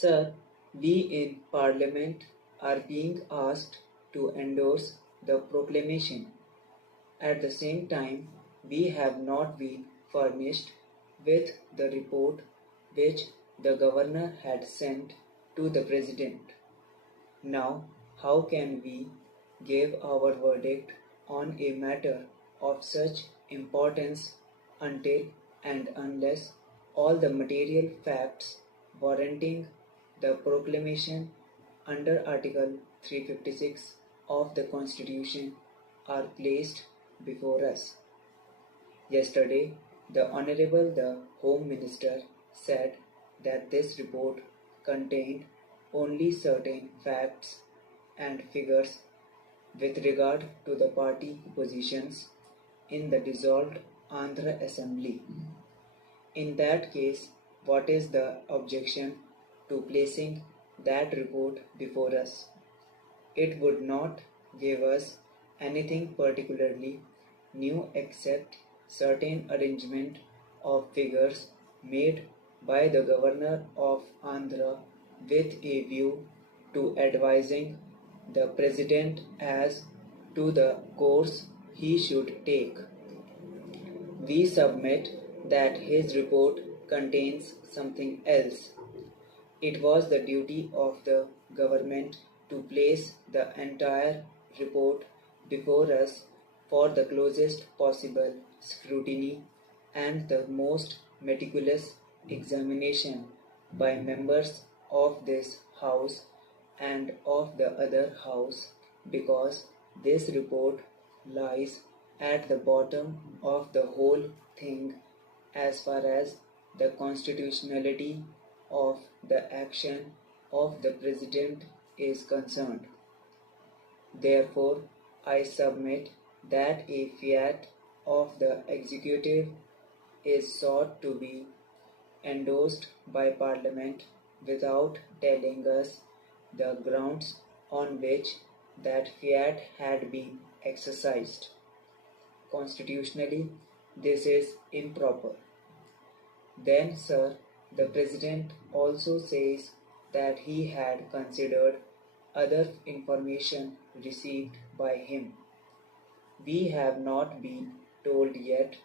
Sir, we in Parliament are being asked to endorse the proclamation. At the same time, we have not been furnished with the report which the Governor had sent to the President. Now, how can we give our verdict on a matter of such importance until and unless all the material facts warranting the proclamation under Article 356 of the Constitution are placed before us? Yesterday, the Honorable the Home Minister said that this report contained only certain facts and figures with regard to the party positions in the dissolved Andhra Assembly. In that case, what is the objection to placing that report before us? It would not give us anything particularly new except certain arrangement of figures made by the Governor of Andhra with a view to advising the President as to the course he should take. We submit that his report contains something else. It was the duty of the government to place the entire report before us for the closest possible scrutiny and the most meticulous examination by members of this House and of the other House, because this report lies at the bottom of the whole thing as far as the constitutionality of the action of the President is concerned. Therefore, I submit that a fiat of the executive is sought to be endorsed by Parliament without telling us the grounds on which that fiat had been exercised. Constitutionally, this is improper. Then, sir, the President also says that he had considered other information received by him. We have not been told yet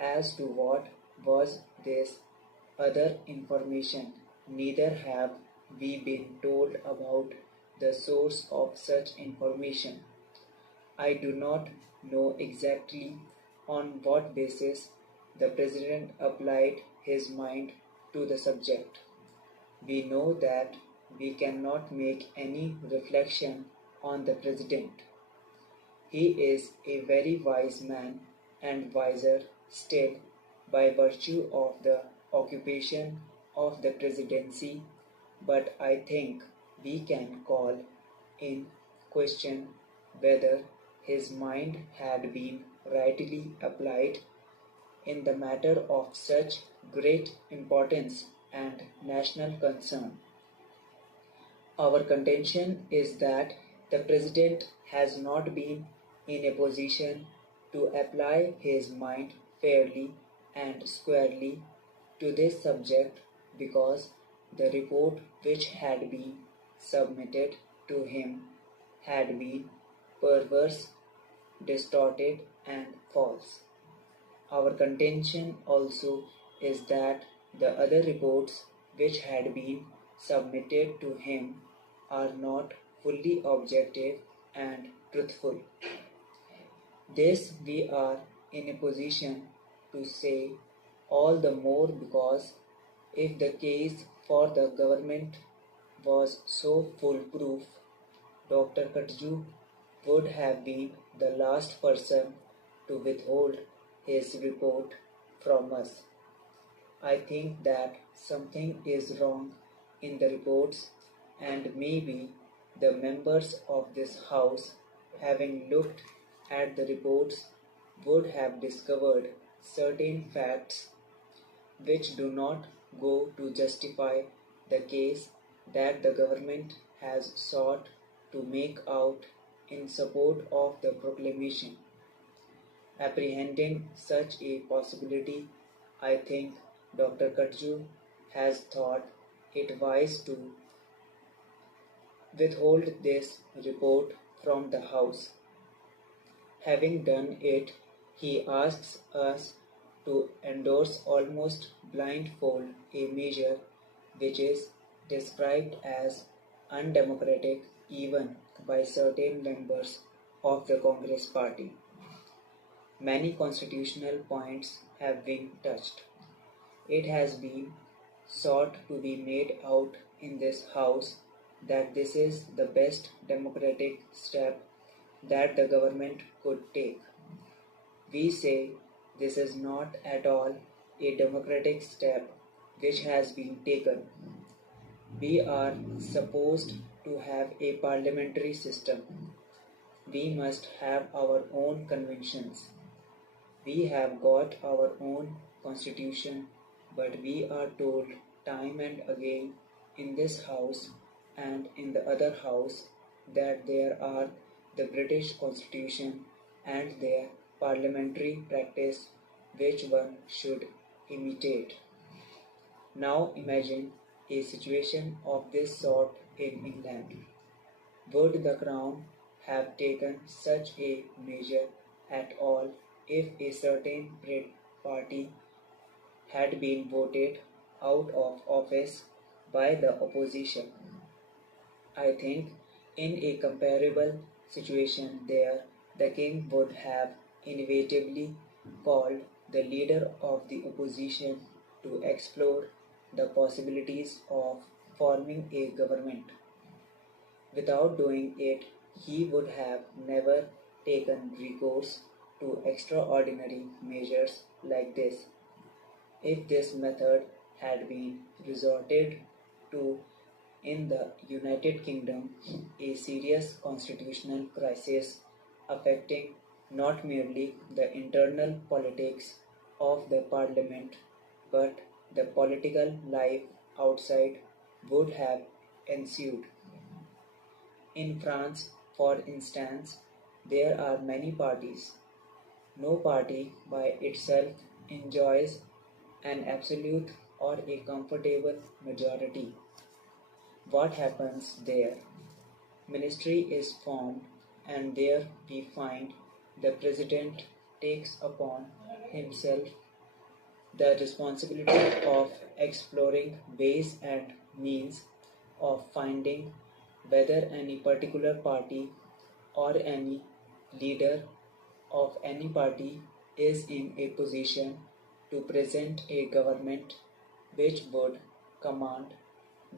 as to what was this other information, neither have we been told about the source of such information. I do not know exactly on what basis the President applied his mind to the subject. We know that we cannot make any reflection on the President. He is a very wise man and wiser still by virtue of the occupation of the presidency, but I think we can call in question whether his mind had been rightly applied in the matter of such great importance and national concern. Our contention is that the President has not been in a position to apply his mind fairly and squarely to this subject because the report which had been submitted to him had been perverse, distorted, and false. Our contention also is that the other reports which had been submitted to him are not fully objective and truthful. This we are in a position to say all the more because if the case for the government was so foolproof, Dr. Katju would have been the last person to withhold his report from us. I think that something is wrong in the reports, and maybe the members of this House, having looked at the reports, would have discovered certain facts which do not go to justify the case that the government has sought to make out in support of the proclamation. Apprehending such a possibility, I think Dr. Katju has thought it wise to withhold this report from the House. Having done it, he asks us to endorse almost blindfold a measure which is described as undemocratic even by certain members of the Congress Party. Many constitutional points have been touched. It has been sought to be made out in this House that this is the best democratic step that the government could take. We say this is not at all a democratic step which has been taken. We are supposed to have a parliamentary system. We must have our own conventions. We have got our own constitution, but we are told time and again in this House and in the other House that there are the British Constitution and their parliamentary practice which one should imitate. Now imagine a situation of this sort in England. Would the Crown have taken such a measure at all if a certain party had been voted out of office by the opposition? I think in a comparable situation there, the king would have inevitably called the leader of the opposition to explore the possibilities of forming a government. Without doing it, he would have never taken recourse to extraordinary measures like this. If this method had been resorted to in the United Kingdom, a serious constitutional crisis affecting not merely the internal politics of the parliament but the political life outside would have ensued. In France, for instance, there are many parties. No party by itself enjoys an absolute or a comfortable majority. What happens there? Ministry is formed, and there we find the president takes upon himself the responsibility of exploring ways and means of finding whether any particular party or any leader of any party is in a position to present a government which would command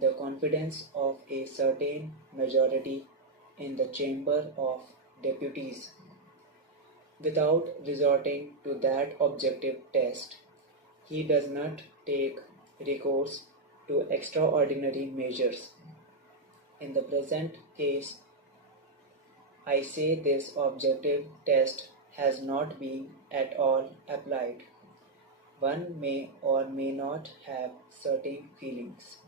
the confidence of a certain majority in the Chamber of Deputies. Without resorting to that objective test, he does not take recourse to extraordinary measures. In the present case, I say this objective test has not been at all applied. One may or may not have certain feelings.